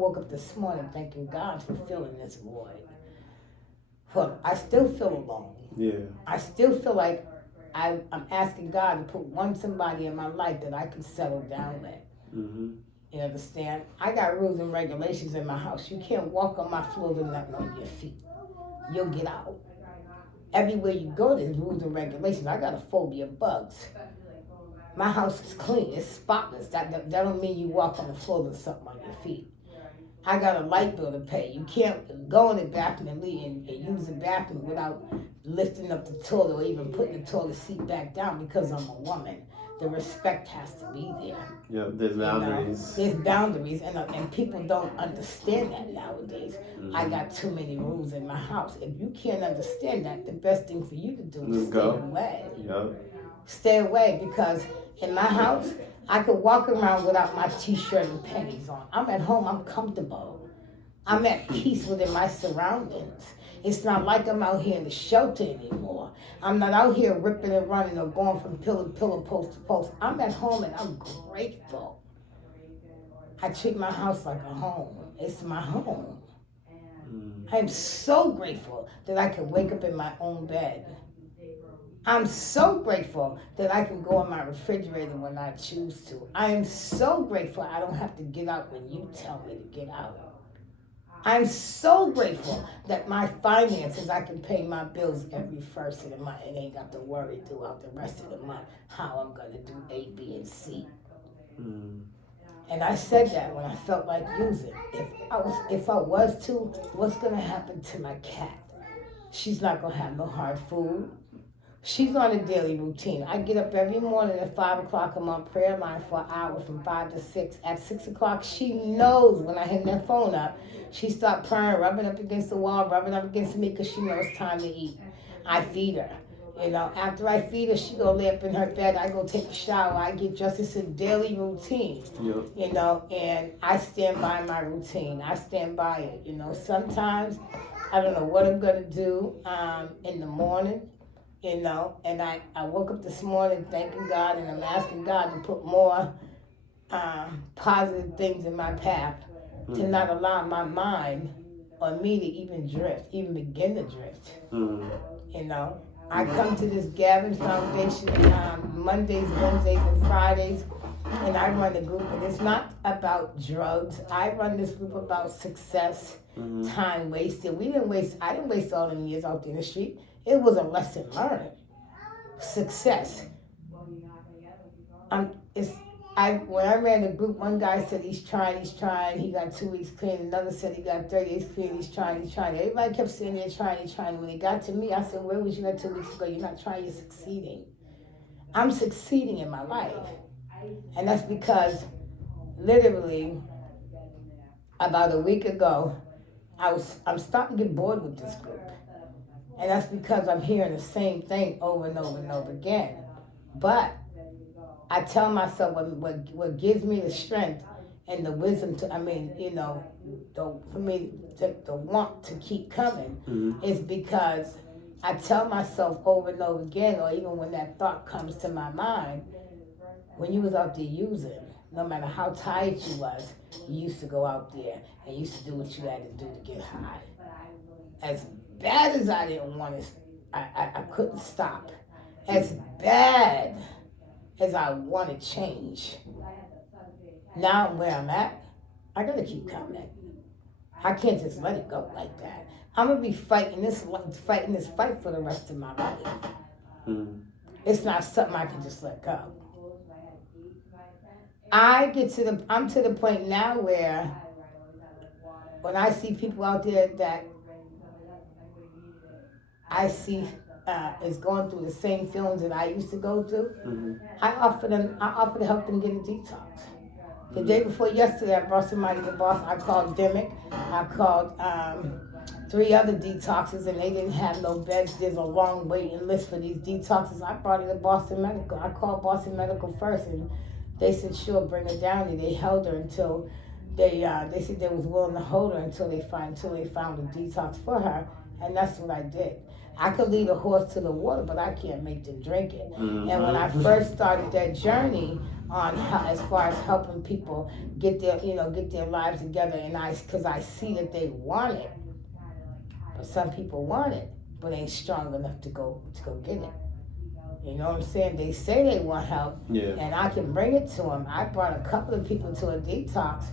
Woke up this morning thanking God for filling this void. Well, I still feel alone. Yeah. I still feel like I'm asking God to put somebody in my life that I can settle down with. Mm-hmm. You understand? I got rules and regulations in my house. You can't walk on my floor with nothing on your feet. You'll get out. Everywhere you go, there's rules and regulations. I got a phobia of bugs. My house is clean. It's spotless. That don't mean you walk on the floor with something on your feet. I got a light bill to pay. You can't go in the bathroom and use the bathroom without lifting up the toilet or even putting the toilet seat back down because I'm a woman. The respect has to be there. Yep, there's boundaries. There's boundaries, and people don't understand that nowadays. Mm-hmm. I got too many rules in my house. If you can't understand that, the best thing for you to do is stay away. Yep. Stay away, because in my house, I could walk around without my t-shirt and panties on. I'm at home, I'm comfortable. I'm at peace within my surroundings. It's not like I'm out here in the shelter anymore. I'm not out here ripping and running or going from pillar to pillar, post to post. I'm at home and I'm grateful. I treat my house like a home. It's my home. I'm so grateful that I can wake up in my own bed. I'm so grateful that I can go in my refrigerator when I choose to. I am so grateful I don't have to get out when you tell me to get out. I'm so grateful that my finances, I can pay my bills every first of the month and ain't got to worry throughout the rest of the month how I'm going to do A, B, and C. And I said that when I felt like using. If I was to, what's going to happen to my cat? She's not going to have no hard food. She's on a daily routine. I get up every morning at 5 o'clock. I'm on prayer line for an hour from 5 to 6. At 6 o'clock, she knows when I hang that phone up, she start purring, rubbing up against the wall, rubbing up against me because she knows it's time to eat. I feed her. After I feed her, she go lay up in her bed. I go take a shower. I get dressed. It's a daily routine. Yep. And I stand by my routine. I stand by it. Sometimes I don't know what I'm going to do in the morning. And I woke up this morning thanking God, and I'm asking God to put more positive things in my path to not allow my mind or me to even begin to drift. I come to this Gavin Foundation Mondays, Wednesdays, and Fridays, and I run the group, and it's not about drugs. I run this group about success, time wasted. I didn't waste all them years out there in the street. It was a lesson learned. Success. When I ran the group, one guy said he's trying. He got 2 weeks clean. Another said he got 30 days clean. He's trying. Everybody kept saying they're trying. When it got to me, I said, where was you at 2 weeks ago? You're not trying, you're succeeding. I'm succeeding in my life. And that's because literally about a week ago, I'm starting to get bored with this group. And that's because I'm hearing the same thing over and over and over again. But I tell myself what gives me the strength and the wisdom for me to want to keep coming is because I tell myself over and over again, or even when that thought comes to my mind, when you was out there using, no matter how tired you was, you used to go out there and you used to do what you had to do to get high. As bad as I didn't want to, I couldn't stop. As bad as I want to change. Now where I'm at, I gotta keep coming. I can't just let it go like that. I'm gonna be fighting this fight for the rest of my life. It's not something I can just let go. I'm to the point now where when I see people out there that I see is going through the same feelings that I used to go through, I offer to help them get a detox. The day before yesterday, I brought somebody to Boston. I called Demick. I called 3 other detoxes, and they didn't have no beds. There's a long waiting list for these detoxes. I brought her to Boston Medical. I called Boston Medical first, and they said, sure, bring her down. And they held her until they said they was willing to hold her until they found a detox for her, and that's what I did. I could lead a horse to the water, but I can't make them drink it. And when I first started that journey, on how, as far as helping people get their lives together, and because I see that they want it, but some people want it, but ain't strong enough to go get it. You know what I'm saying? They say they want help, and I can bring it to them. I brought a couple of people to a detox,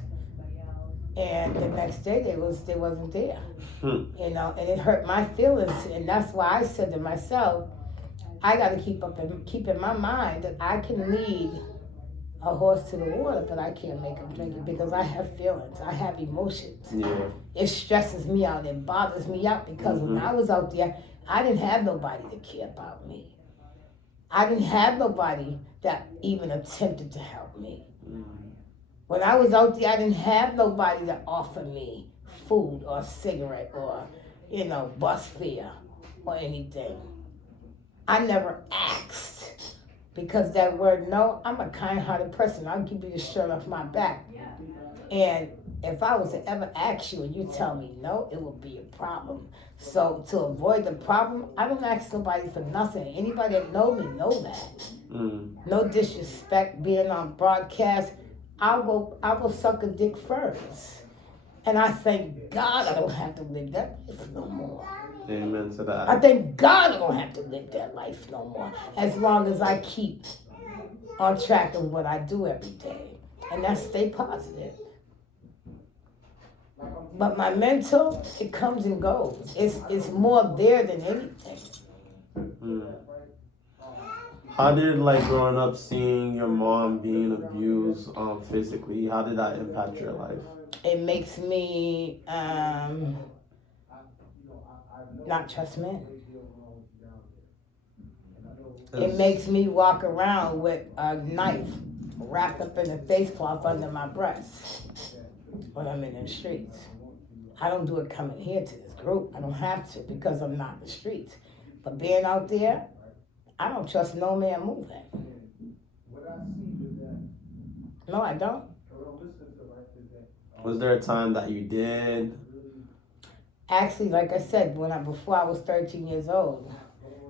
and the next day they wasn't there. You know, and it hurt my feelings, and that's why I said to myself, I got to keep in my mind that I can lead a horse to the water, but I can't make him drink it because I have feelings, I have emotions. It stresses me out, it bothers me out because when I was out there, I didn't have nobody to care about me. I didn't have nobody that even attempted to help me. When I was out there, I didn't have nobody to offer me food or a cigarette or, bus fare or anything. I never asked because that word no, I'm a kind-hearted person. I'll give you the shirt off my back. And if I was to ever ask you and you tell me no, it would be a problem. So to avoid the problem, I don't ask nobody for nothing. Anybody that know me know that. No disrespect being on broadcast. I'll go suck a dick first. And I thank God I don't have to live that life no more. Amen to that. I thank God I don't have to live that life no more. As long as I keep on track of what I do every day. And that's stay positive. But my mental, it comes and goes. It's more there than anything. How did growing up seeing your mom being abused physically, how did that impact your life? It makes me not trust men. It makes me walk around with a knife wrapped up in a face cloth under my breast when I'm in the streets. I don't do it coming here to this group. I don't have to because I'm not in the streets. But being out there, I don't trust no man moving. No, I don't. Was there a time that you did? Actually, like I said, before I was 13 years old,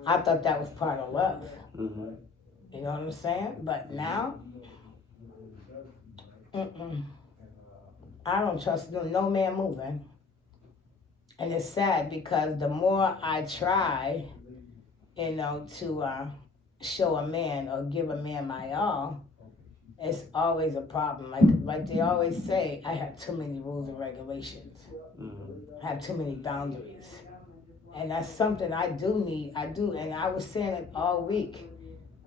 I thought that was part of love. You know what I'm saying? But now, I don't trust no man moving. And it's sad because the more I try, to show a man or give a man my all, it's always a problem. Like they always say, I have too many rules and regulations. I have too many boundaries. And that's something I do need. I do. And I was saying it all week.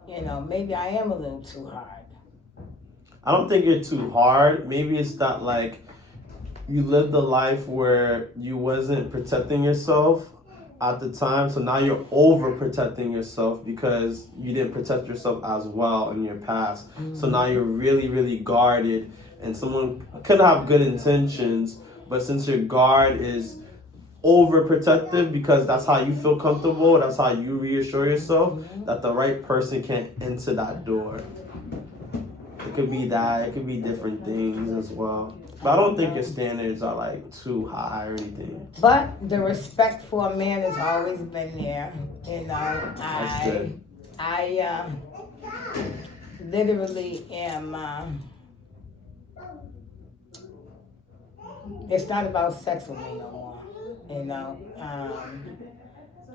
Maybe I am a little too hard. I don't think you're too hard. Maybe it's that you lived a life where you wasn't protecting yourself at the time, so now you're overprotecting yourself because you didn't protect yourself as well in your past. So now you're really, really guarded, and someone could have good intentions, but since your guard is overprotective because that's how you feel comfortable, that's how you reassure yourself that the right person can't enter that door. It could be that, it could be different things as well. But I don't think your standards are too high or anything. But the respect for a man has always been there. That's good. I literally am. It's not about sex with me no more.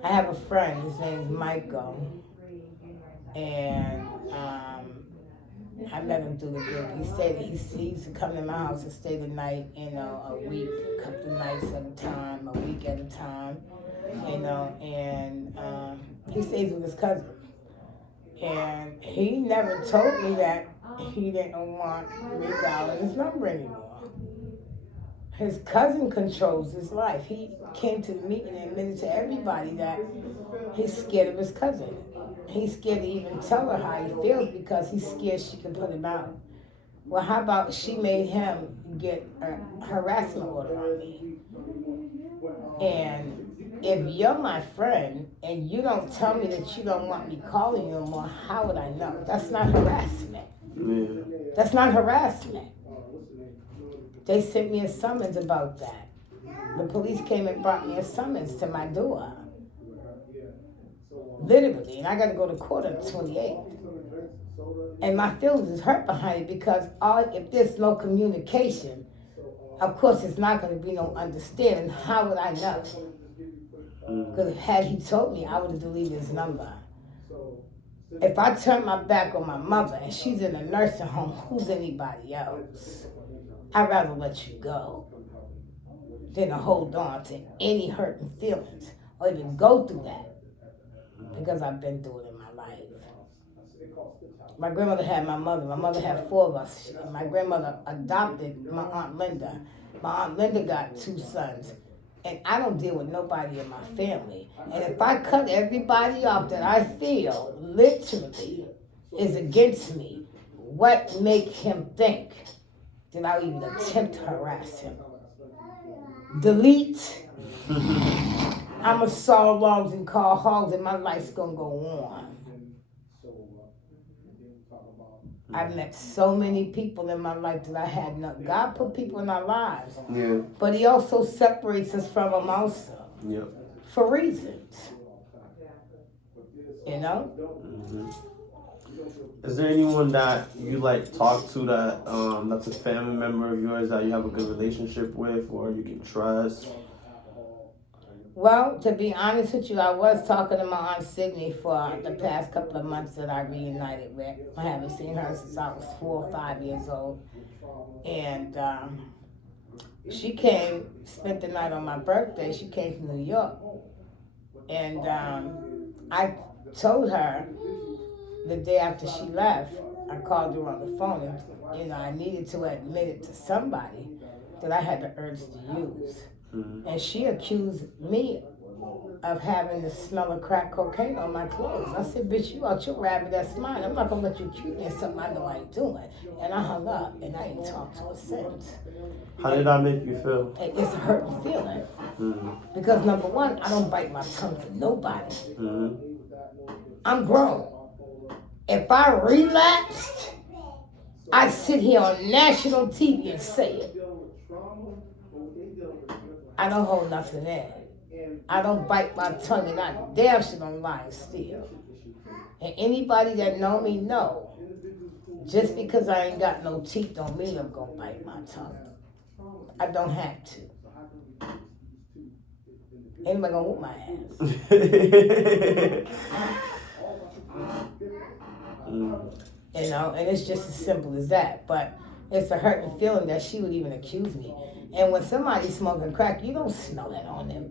I have a friend. His name's Michael, and I met him through the group. He used to come to my house and stay the night, a week, a couple of nights at a time, a week at a time, and he stays with his cousin. And he never told me that he didn't want me dialing his number anymore. His cousin controls his life. He came to the meeting and admitted to everybody that he's scared of his cousin. He's scared to even tell her how he feels because he's scared she can put him out. Well, how about she made him get a harassment order on me? And if you're my friend and you don't tell me that you don't want me calling you anymore, how would I know? That's not harassment. That's not harassment. They sent me a summons about that. The police came and brought me a summons to my door. Literally, and I got to go to court on the 28th. And my feelings is hurt behind it because if there's no communication, of course it's not going to be no understanding. How would I know? Because had he told me, I would have deleted his number. If I turn my back on my mother and she's in a nursing home, who's anybody else? I'd rather let you go than to hold on to any hurting feelings or even go through that, because I've been through it in my life. My grandmother had my mother. My mother had 4 of us. My grandmother adopted my Aunt Linda. My Aunt Linda got 2 sons. And I don't deal with nobody in my family. And if I cut everybody off that I feel literally is against me, what make him think that I'll even attempt to harass him? Delete. I'ma saw logs and call hogs and my life's gonna go on. I've met so many people in my life that I had no. God put people in our lives. Yeah. But he also separates us from them also. Yeah. For reasons. You know? Mm-hmm. Is there anyone that you like talk to that that's a family member of yours that you have a good relationship with or you can trust? Well, to be honest with you, I was talking to my Aunt Sydney for the past couple of months that I reunited with. I haven't seen her since I was 4 or 5 years old. And she came, spent the night on my birthday. She came from New York. And I told her the day after she left, I called her on the phone and, I needed to admit it to somebody that I had the urge to use. Mm-hmm. And she accused me of having the smell of crack cocaine on my clothes. I said, bitch, you out your rabbit, that's mine. I'm not going to let you accuse me of something I know I ain't doing. And I hung up, and I ain't talked to her since. How did that make you feel? It's a hurting feeling. Mm-hmm. Because number one, I don't bite my tongue for nobody. Mm-hmm. I'm grown. If I relapsed, I'd sit here on national TV and say it. I don't hold nothing in. I don't bite my tongue, and I damn sure don't lie and steal. And anybody that know me know, just because I ain't got no teeth don't mean I'm gonna bite my tongue. I don't have to. Anybody gonna whoop my ass? And it's just as simple as that. But it's a hurting feeling that she would even accuse me. And when somebody's smoking crack, you don't smell that on them.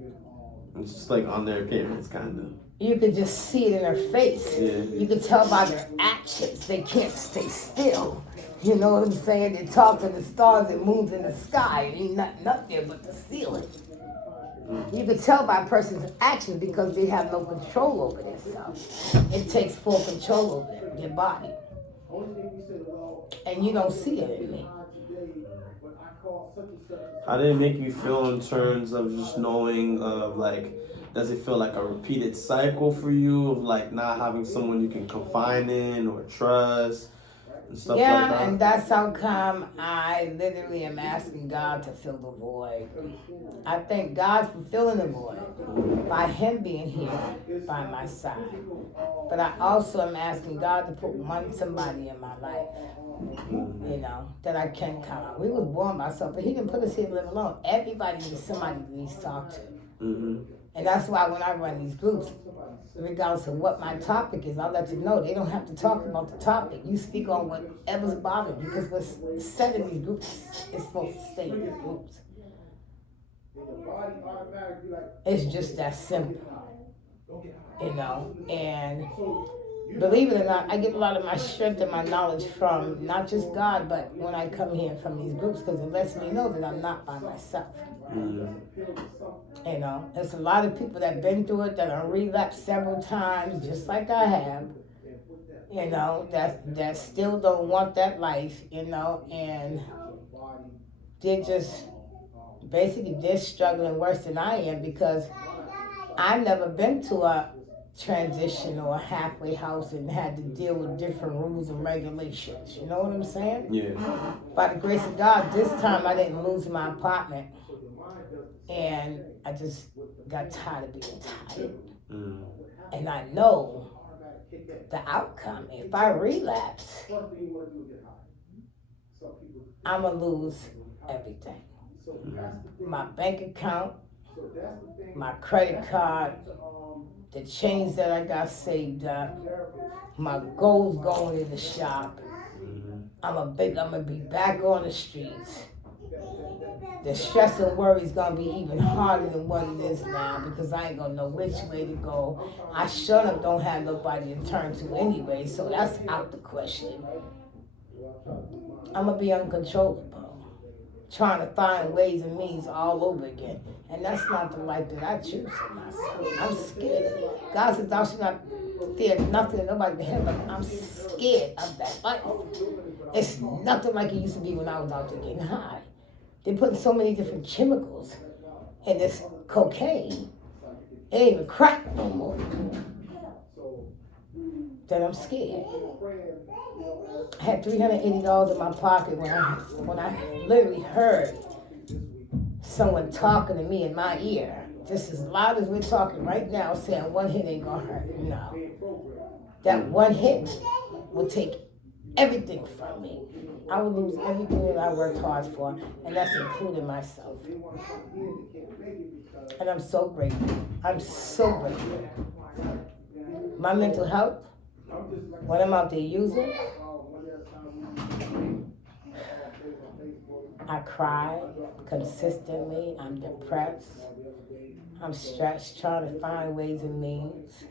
It's just like on their appearance, kind of. You could just see it in their face. Yeah. You could tell by their actions. They can't stay still. You know what I'm saying? They talk to the stars and moons in the sky. Ain't nothing up there but the ceiling. You could tell by a person's actions because they have no control over themselves. It takes full control over their body. And you don't see it in me. How did it make you feel in terms of just knowing of does it feel like a repeated cycle for you of not having someone you can confide in or trust and stuff like that? Yeah, and that's how come I literally am asking God to fill the void. I thank God for filling the void by him being here by my side. But I also am asking God to put somebody in my life, that I can count on. We was born by something, but he didn't put us here to live alone. Everybody needs somebody that needs to talk to. Mm-hmm. And that's why when I run these groups, regardless of what my topic is, I'll let you know. They don't have to talk about the topic. You speak on whatever's bothering you, because what's said in these groups is supposed to stay in these groups. It's just that simple. And believe it or not, I get a lot of my strength and my knowledge from not just God, but when I come here from these groups, because it lets me know that I'm not by myself. Mm. There's a lot of people that have been through it, that are relapsed several times, just like I have, that still don't want that life, and they're just, basically, they're struggling worse than I am, because I've never been to a transition or a halfway house and had to deal with different rules and regulations. You know what I'm saying? Yeah. By the grace of God, this time I didn't lose my apartment. And I just got tired of being tired. Mm. And I know the outcome. If I relapse, I'm going to lose everything. My bank account, my credit card, the change that I got saved up, my goals going in the shop. I'm gonna be back on the streets. The stress and worry is gonna be even harder than what it is now because I ain't gonna know which way to go. I sure enough don't have nobody to turn to anyway, so that's out the question. I'm gonna be uncontrollable, trying to find ways and means all over again. And that's not the life that I choose for myself. I'm scared. God says, thou shalt not fear nothing and nobody but him, but I'm scared of that life. It's nothing like it used to be when I was out there getting high. They're putting so many different chemicals in this cocaine. It ain't even crack no more. That I'm scared. I had $380 in my pocket when I literally heard someone talking to me in my ear, just as loud as we're talking right now, saying one hit ain't gonna hurt. No. That one hit will take everything from me. I will lose everything that I worked hard for, and that's including myself. And I'm so grateful. I'm so grateful. My mental health, when I'm out there using, I cry consistently. I'm depressed. I'm stressed, trying to find ways and means.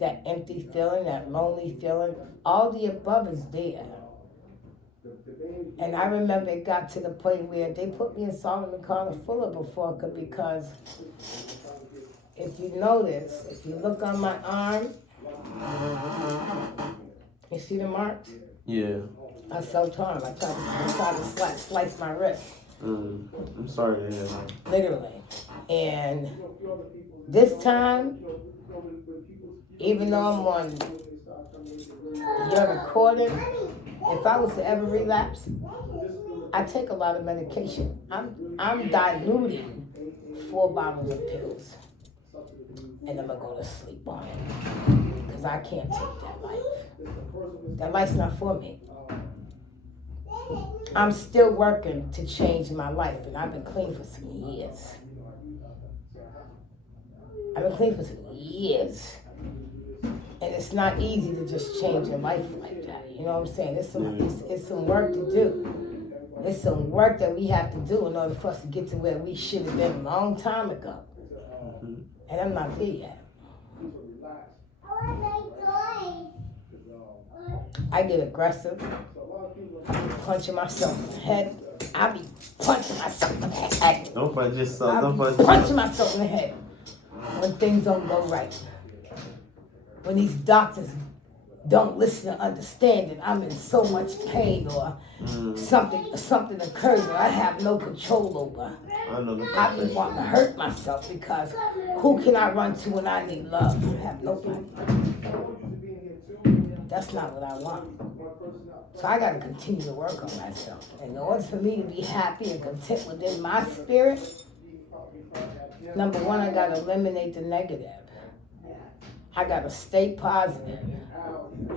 That empty feeling, that lonely feeling, all the above is there. And I remember it got to the point where they put me in Solomon Carter Fuller before because if you notice, if you look on my arm, you see the marks? Yeah. I self-harm. I tried to slice my wrist. I'm sorry to hear that. Literally. And this time, even though I'm on your recording, if I was to ever relapse, I take a lot of medication. I'm diluting 4 bottles of pills. And I'm going to go to sleep on it. Because I can't take that life. That life's not for me. I'm still working to change my life, and I've been clean for some years. I've been clean for some years. And it's not easy to just change your life like that. You know what I'm saying? It's some work to do. It's some work that we have to do in order for us to get to where we should have been a long time ago. And I'm not there yet. I get aggressive. I be punching myself in the head. I be punching myself in the head. Don't punch yourself. I be punching myself in the head when things don't go right. When these doctors don't listen to understand that I'm in so much pain or something occurs that I have no control over. I've been wanting to hurt myself because who can I run to when I need love? I have nobody. That's not what I want. So I got to continue to work on myself. And in order for me to be happy and content within my spirit, number one, I got to eliminate the negative. I got to stay positive.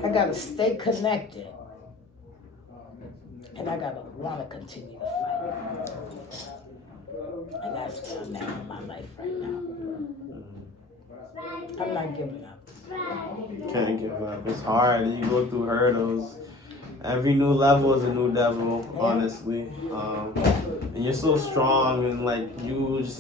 I got to stay connected. And I got to want to continue to fight. And that's where I'm at in my life right now. I'm not giving up. Can't give up. It's hard. You go through hurdles. Every new level is a new devil, honestly. And you're so strong, and like you just